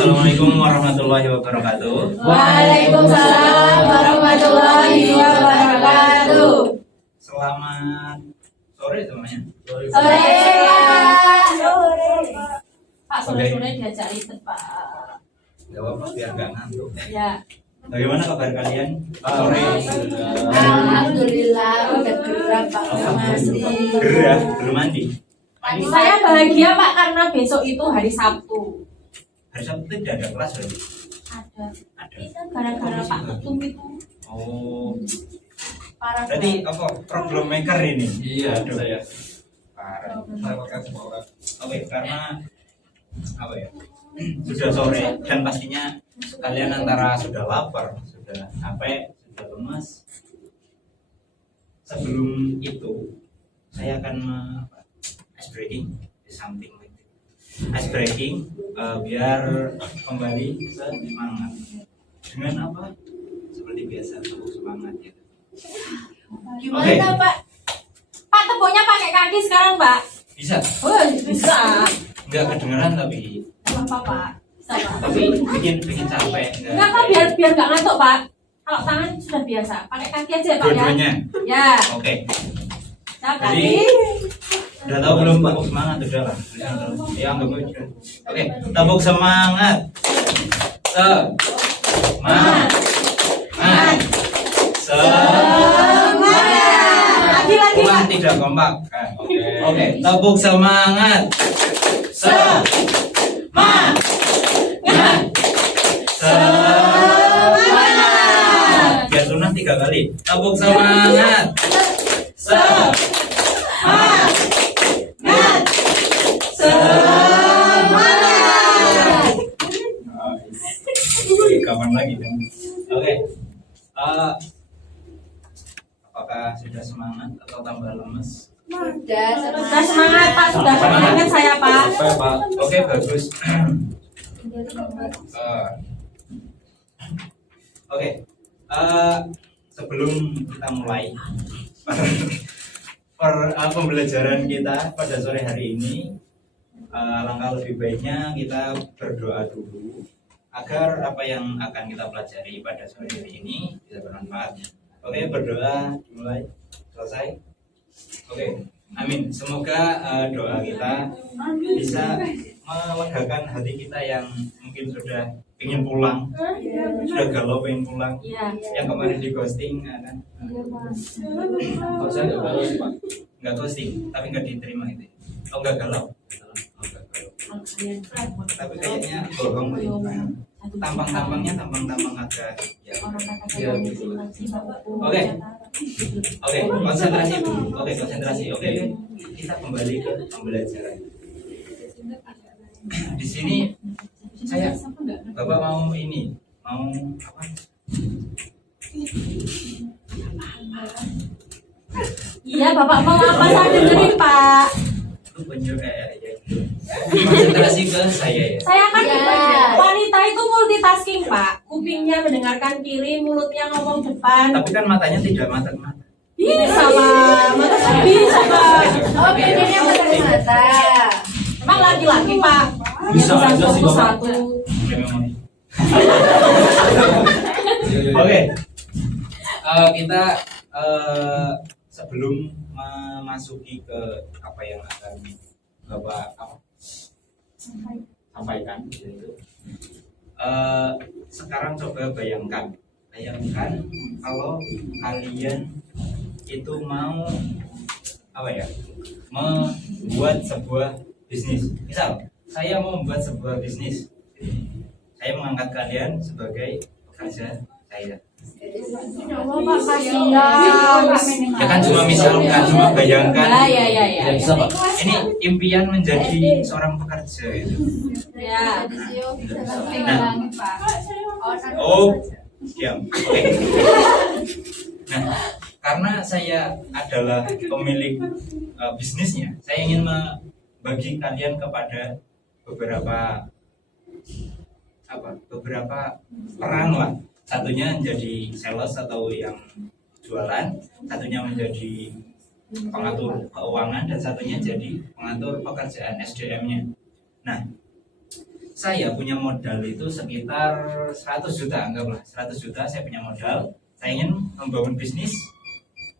Assalamualaikum warahmatullahi wabarakatuh. Waalaikumsalam warahmatullahi wabarakatuh. Selamat sore semuanya. Sore Pak. Pak, sore-sore diajak ribet Pak. Gak apa-apa biar gak ngantuk. Ya. Bagaimana kabar kalian? Sore. Alhamdulillah udah gerak Pak masih. Gerah, belum mandi. Saya bahagia Pak karena besok itu hari Sabtu. Hari Sabtu tidak ada kelas berarti? Ada. Ada. Gara-gara Pak Ketum itu. Oh, Parah. berarti apa? Problem maker ini? Iya, Aduh. saya. Parah. Mendapatkan semua orang. Oke, karena apa ya? Sudah sore dan pastinya kalian antara sudah lapar, sudah capek, sudah lemas. Sebelum itu, saya akan ice breaking, something like that. Ice breaking biar kembali semangat. Dengan apa? Seperti biasa, tepuk semangat ya. Gimana Oke. Pak? Pak tepuknya pakai kaki sekarang Pak. Bisa? Oh bisa. Enggak kedengeran tapi Enggak apa Pak. Bisa Pak. tapi bikin capek. Enggak Pak biar nggak ngantuk Pak. Kalau tangan sudah biasa. Pakai kaki aja Pak ya. Dua-duanya. Ya. Oke. Saya Jadi kaki. udah tahu belum tepuk semangat udah lah. Ya anggap aja. Oke, tepuk semangat. Semangat. Lagi Bukan Pak. tidak kompak. Oke, tepuk semangat. Semangat. Semangat. Biar sunat 3 kali. Tepuk semangat. Semangat. Semangat. Kapan lagi kan? Oke. Apakah sudah semangat atau tambah lemes? Sudah Sudah semangat Pak. Sudah semangat saya Pak. Apa Pak? Oke, bagus. Oke, sebelum kita mulai pembelajaran kita pada sore hari ini, alangkah lebih baiknya kita berdoa dulu agar apa yang akan kita pelajari pada sore hari ini bisa bermanfaat. Oke, berdoa dimulai. Selesai. Oke, amin. Semoga doa kita bisa melegakan hati kita yang mungkin sudah ingin pulang, sudah galau pengen pulang, Iya. yang kemarin di ghosting kan? Kalau saya nggak galau sih Pak. Nggak ghosting, tapi nggak diterima gitu. Oh nggak galau, tapi kayaknya bohong sih. Tampang-tampangnya tampang-tampang agak ya. Oke, konsentrasi dulu. Oke, konsentrasi. Oke, kita kembali ke pembelajaran. Di sini saya Bapak mau ini, mau apa? Iya Bapak mau apa saya dengerin Pak. Itu penjur ya. Konsentrasi ke saya ya. Saya kan Ya. wanita itu multitasking Pak. Kupingnya mendengarkan kiri, mulutnya ngomong depan. Tapi kan matanya tidak mata-mata. Bisa Pak, mata saya bisa Pak. Oh bedanya mata. Emang laki-laki Pak. Bisa aja sih, Bapak. Satu. Oke, kita sebelum memasuki ke apa yang akan Bapak sampaikan, yaitu sekarang coba bayangkan kalau kalian itu mau apa ya, membuat sebuah bisnis. Misal, saya mau membuat sebuah bisnis. Saya mengangkat kalian sebagai pekerja saya. Ya Allah Pak kasihan. Ya kan cuma misalkan, cuma bayangkan. Ya. Tidak bisa Pak. Ini impian menjadi seorang pekerja itu. Ya. Oh, diam. Oke. Nah, karena saya adalah pemilik bisnisnya, saya ingin membagi kalian kepada beberapa peran lah. Satunya menjadi sales atau yang jualan, satunya menjadi pengatur keuangan, dan satunya jadi pengatur pekerjaan SDM-nya. Nah, saya punya modal itu sekitar 100 juta, anggaplah 100 juta saya punya modal, saya ingin membangun bisnis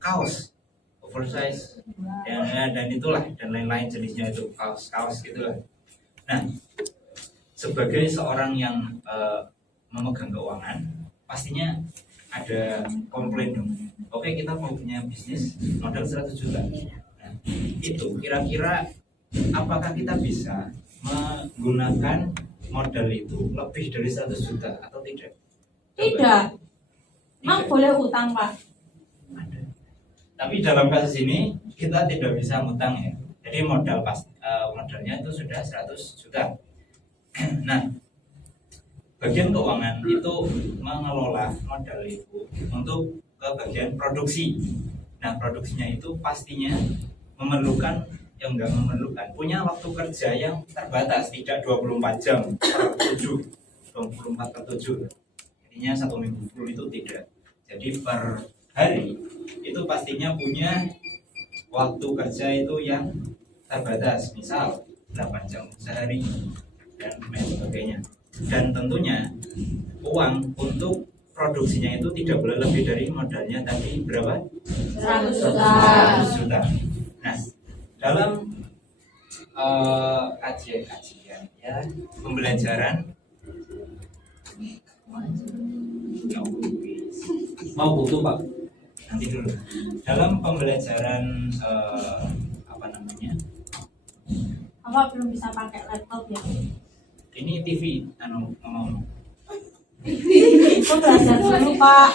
kaos oversize dan itulah dan lain-lain jenisnya itu kaos gitulah. Nah, sebagai seorang yang memegang keuangan, pastinya ada komplain dong. Oke, kita mau punya bisnis modal 100 juta. Nah, itu kira-kira apakah kita bisa menggunakan modal itu lebih dari 100 juta atau tidak? Tidak. Mak Tidak. boleh utang, Pak. Ada. Tapi dalam kasus ini kita tidak bisa ngutang ya. Jadi modalnya itu sudah 100 juta. Nah, bagian keuangan itu mengelola modal itu untuk ke bagian produksi. Nah, produksinya itu pastinya memerlukan yang enggak memerlukan punya waktu kerja yang terbatas, tidak 24 jam per 7, 24 per 7. Jadinya 1 minggu full itu tidak. Jadi per hari itu pastinya punya waktu kerja itu yang terbatas, misal 8 jam sehari dan lain sebagainya. Dan tentunya uang untuk produksinya itu tidak boleh lebih dari modalnya tadi berapa? 100 juta. 100 juta. Nah, dalam kajian ya pembelajaran Mau butuh Pak. nanti dulu dalam pembelajaran apa namanya Bapak belum bisa pakai laptop ya? ini TV ngomong Itu belajar dulu, Pak.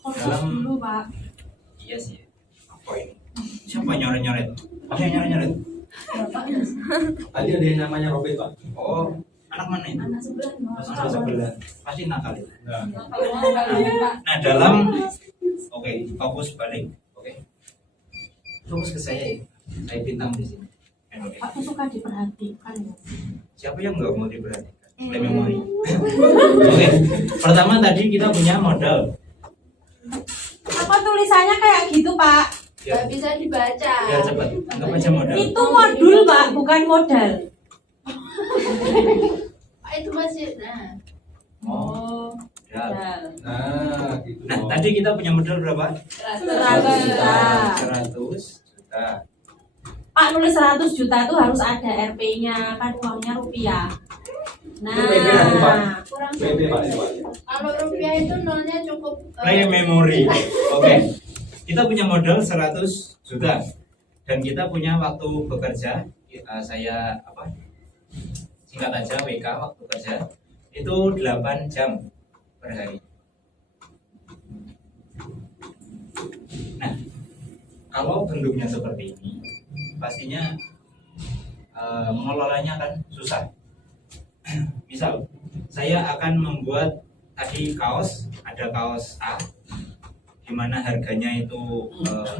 Kursus Dalam- dulu, Pak. iya sih apa ini siapa nyoret nyoret Tadi ada yang namanya Robert Pak. oh anak mana itu Anak sebelah no. anak sebelah pasti nakal itu. Nah, Nah dalam oke fokus balik oke fokus ke saya ya saya bintang di sini. Oke. Aku suka diperhatikan ya. Siapa yang nggak mau diperhatikan? Play memori. Oke. Pertama tadi kita punya modal. Apa tulisannya kayak gitu, Pak? Gak bisa dibaca. Biar cepat. Anggap aja modal. Itu modul, Pak, bukan modal. Pak itu masih nah. Oh. Ya. Modal. nah gitu. Nah tadi kita punya modal berapa? 100 juta. 100 juta. Pak nulis 100 juta itu harus ada RP-nya, kan uangnya rupiah. Nah, Itu PP nanti, Pak. Kurang PP Pak itu Pak. kalau rupiah itu nolnya cukup Play memori. Oke. Kita punya modal 100 juta dan kita punya waktu bekerja. Saya apa? Singkat aja WK waktu kerja itu 8 jam per hari. Nah, kalau bentuknya seperti ini, pastinya mengelolanya kan susah. Misal, saya akan membuat tadi kaos, ada kaos A, di mana harganya itu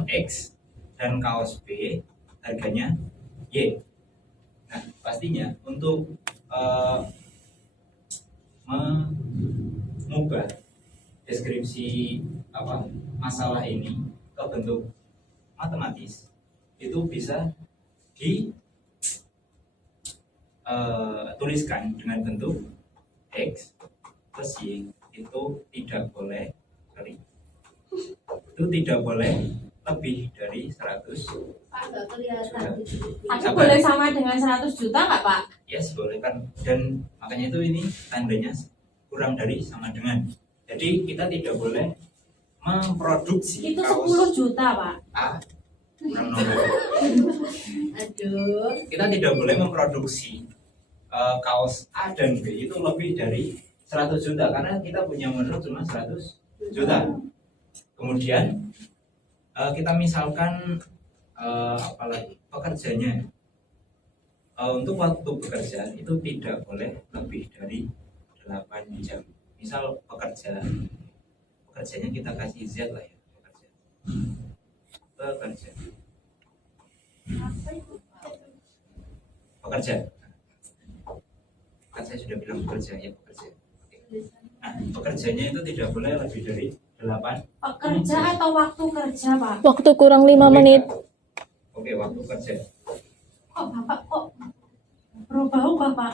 X, dan kaos B harganya Y. Nah, pastinya untuk mengubah deskripsi masalah ini ke bentuk matematis itu bisa dituliskan dengan bentuk X plus Y itu tidak boleh lebih dari 100. Pak nggak kelihatan. tapi Sabar. boleh sama dengan 100 juta nggak, Pak? Yes, boleh kan. Dan makanya itu ini tandanya kurang dari sama dengan. Jadi kita tidak boleh memproduksi Itu kaos 10 juta, Pak. A kurang nomor. Aduh. Kita tidak boleh memproduksi kaos A dan B itu lebih dari 100 juta karena kita punya modal cuma 100 juta. Kemudian kita misalkan apalagi pekerjanya untuk waktu bekerja itu tidak boleh lebih dari 8 jam. Misal pekerjanya kita kasih Z lah ya pekerja kan saya sudah bilang bekerja. Nah, pekerjanya itu tidak boleh lebih dari 8. Pekerja atau waktu kerja, Pak? Waktu kurang 5 menit. Oke, waktu kerja. Kok Bapak kok berubah-ubah, Pak?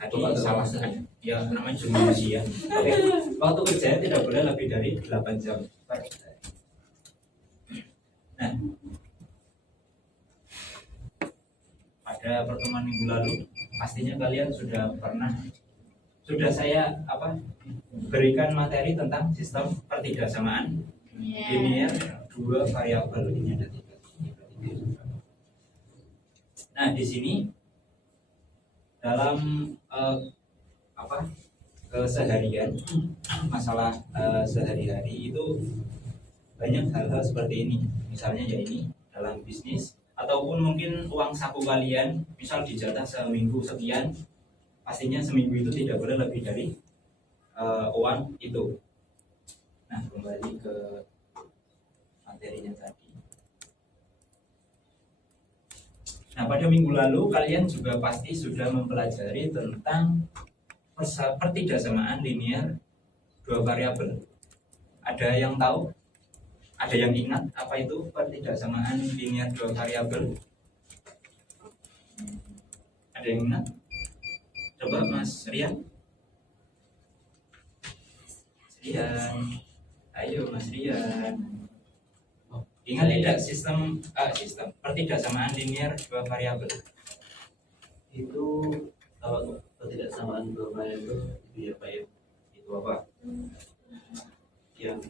Tadi Coba salah terus. ya namanya juga manusia. Oke, waktu kerja tidak boleh lebih dari 8 jam per hari. Nah, pada pertemuan minggu lalu pastinya kalian sudah saya berikan materi tentang sistem pertidaksamaan linear dua variabel ini ada tiga. Nah, di sini dalam keseharian masalah sehari-hari itu banyak hal-hal seperti ini. Misalnya ya ini dalam bisnis ataupun mungkin uang saku kalian misal dijatah seminggu sekian, pastinya seminggu itu tidak boleh lebih dari uang itu. Nah, kembali ke materinya tadi. Nah, pada minggu lalu kalian juga pasti sudah mempelajari tentang pertidaksamaan linear dua variabel. Ada yang tahu? Ada yang ingat apa itu pertidaksamaan linear dua variabel? Ada yang ingat? Coba Mas Rian. Ayo Mas Rian. Ingat tidak sistem pertidaksamaan linear dua variabel? Itu kalau ketidaksamaan dua variabel itu ya Pak ya. Itu apa? Yang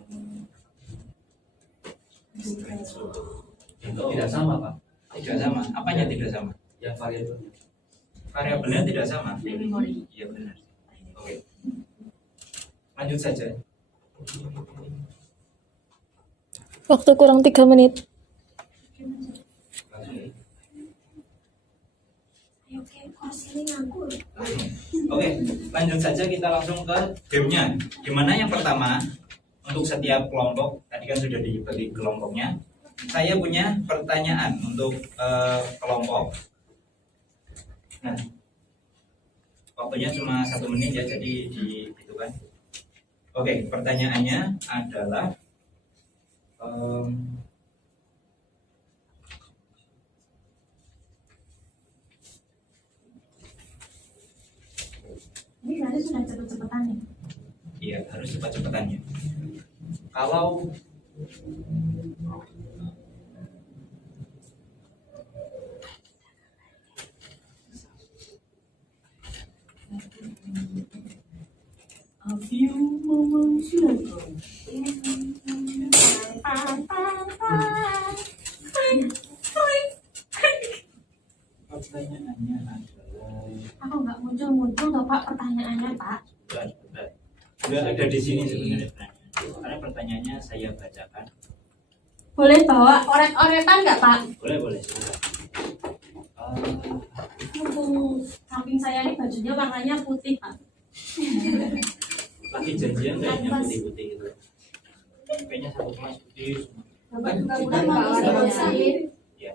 itu tidak sama Pak. Tidak sama. Apanya tidak sama? Yang variabelnya. Variabelnya tidak sama. Memori. Iya benar. Oke. Lanjut saja. Waktu kurang 3 menit. Oke, lanjut saja kita langsung ke gamenya. Gimana yang pertama untuk setiap kelompok tadi kan sudah dibagi kelompoknya. Saya punya pertanyaan untuk kelompok. Nah, waktunya cuma 1 menit ya, jadi gitu kan. Oke, pertanyaannya adalah Ini berarti sudah cepet-cepetan nih. iya harus cepat-cepatannya. Kalau A few moments ago. pertanyaannya adalah Aku nggak muncul toh Pak pertanyaannya Pak. sudah ada di sini sebenarnya pertanyaannya. Karena pertanyaannya saya bacakan. Boleh bawa oret-oretan nggak Pak? Boleh silakan. Mumpung samping saya ini bajunya warnanya putih Pak. Lagi janjian nggak yang putih-putih gitu? Kayaknya satu kelas putih. Bapak juga bukan mahasiswa sih.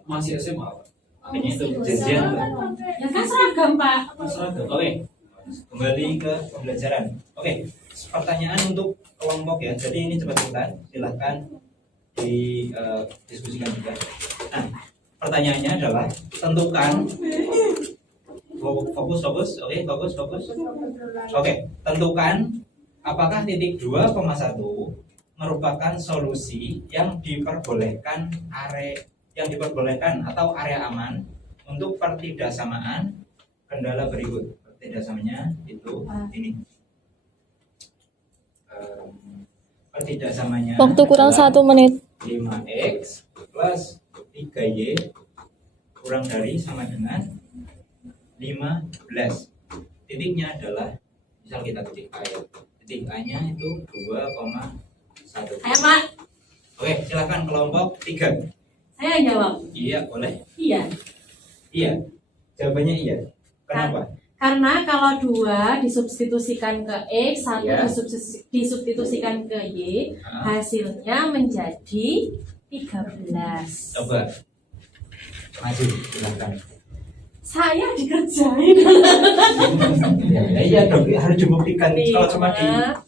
Masih SMA Pak. Makanya itu janjian. Ya kan seragam Pak. Seragam. Oke, kembali ke pembelajaran. Oke, pertanyaan untuk kelompok ya. Jadi ini cepat-cepat, silahkan didiskusikan juga. Nah, pertanyaannya adalah tentukan fokus. Oke, tentukan apakah titik 2,1 merupakan solusi yang diperbolehkan atau area aman untuk pertidaksamaan kendala berikut. Pertidaksamanya itu ini. Pertidaksamanya Waktu kurang adalah 1 menit. 5x plus 3y kurang dari sama dengan 15. Titiknya adalah misal kita titik A ya. Titik A-nya itu 2,1. Ayo Pak. Oke, silakan kelompok 3. Saya jawab. Iya, boleh. Iya. Iya. Jawabannya iya. Kenapa? Karena kalau 2 disubstitusikan ke X, 1 Iya. disubstitusikan ke Y, hasilnya menjadi 13. Coba. Maju, silakan. Saya dikerjain. Ya, iya dong, harus dibuktikan. Kalau cuma di Lima,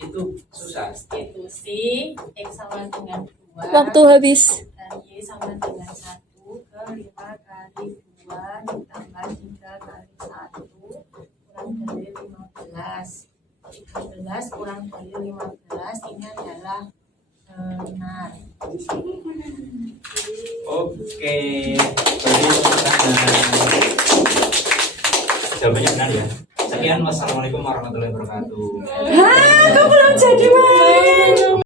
itu susah. substitusi X sama dengan 2 Waktu habis. dan Y sama dengan 1 ke 5 kali 2 ditambah 3 kali 1 kurang 13 kurang dari 15 ini adalah benar. Oke, berarti tepuk tangan. Jawabannya benar ya. Sekian, wassalamualaikum warahmatullahi wabarakatuh. Kau belum jadi main.